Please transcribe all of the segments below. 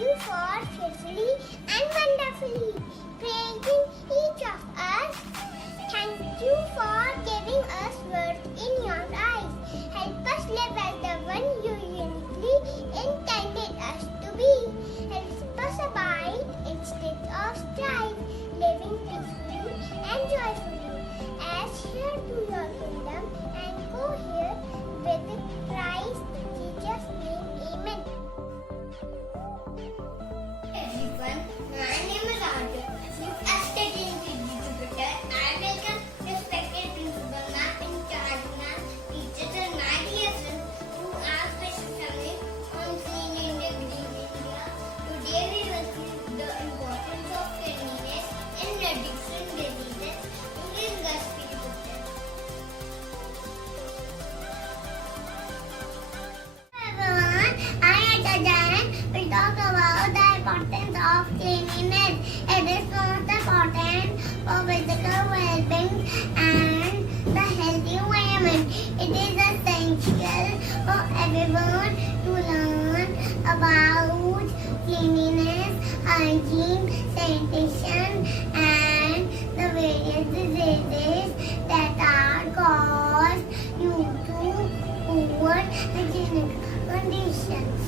you for faithfully and wonderfully praising each of us. Thank you for giving us words in your eyes. Help us live as the one you uniquely intended us to be. Help us abide instead of strife, living peacefully and joyfully, as here to your kingdom and go here with Christ Jesus' name. Amen. Everyone, my name is Arjun. As studying with Jupiter, I welcome respected principal, ma'am, in charge, ma'am, teachers, and my dear friends who are special family on Clean India, Green India. Today we will see the importance of cleanliness in reducing diseases in industry. Everyone, I am Jajan. We talk about the importance of cleanliness. It is most important for physical well-being and the healthy environment. It is essential for everyone to learn about cleanliness, hygiene, sanitation, and the various diseases that are caused due to poor hygienic conditions.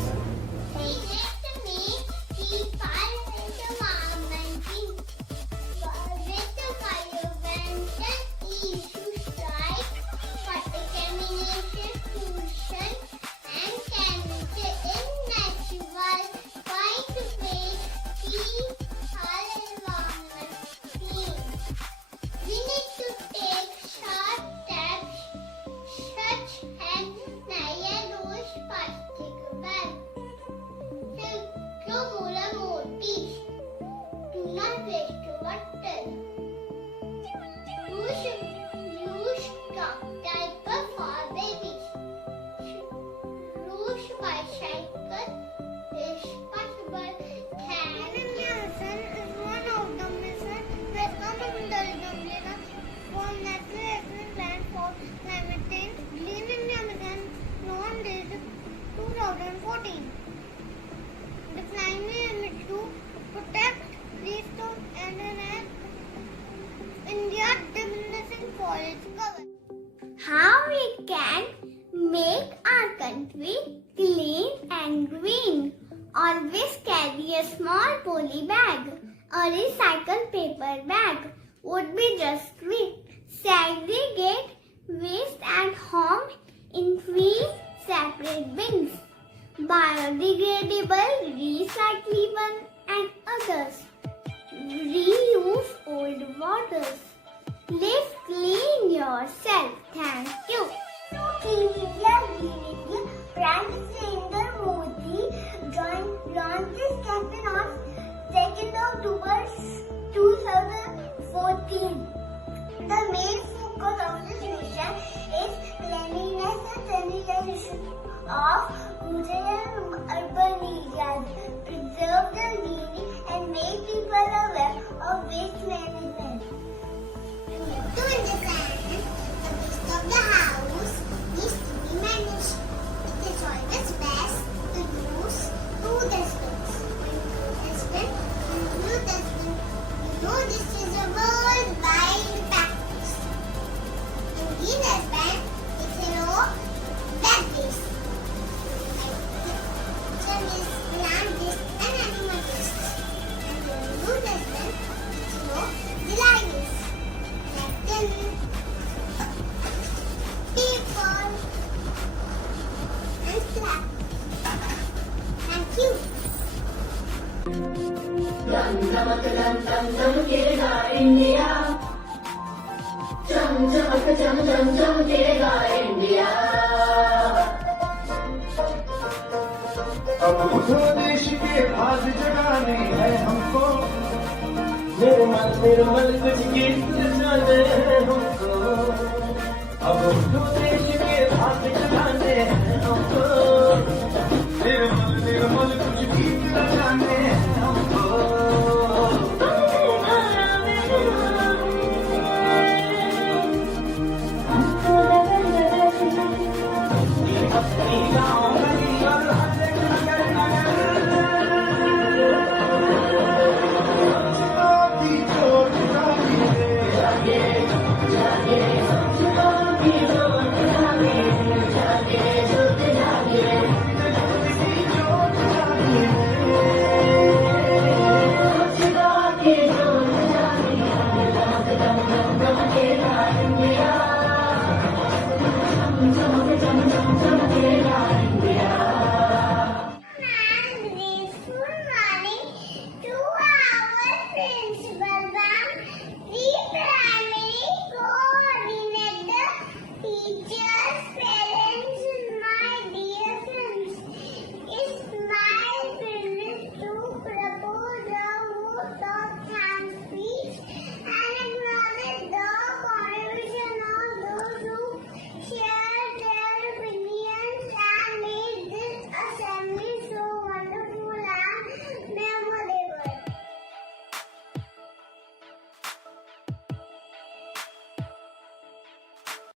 The climate is to protect, restore, and enhance India's diminishing forest cover. How we can make our country clean and green? Always carry a small poly bag or recycled paper bag would be just great. Segregate waste at home in 3 separate bins: biodegradable, recyclable, and others. Reuse old bottles. Live clean yourself. Thank you. Clean India, Green India, Prime Minister Modi launched this campaign on 2nd October 2014. The main focus of this mission is cleanliness and sanitation of rural and urban areas, preserve the needy and make people aware of waste management. To understand, the waste of the house needs to be managed. It is always best to use 2 dustbins. When you use dustbin, you know this is a worldwide practice. In green dustbin, it's a low bag waste. Plant waste and animal waste. And the blue dustbin is for dry waste. Then paper and scrap. Thank you. Dum damak dum dum dum गिरेगा India चम चमक चम चम चम गिरेगा India अब उठो देश के भाग जगाने हैं हमको निर्मल निर्मल कुछ गीत सुनाने हैं हमको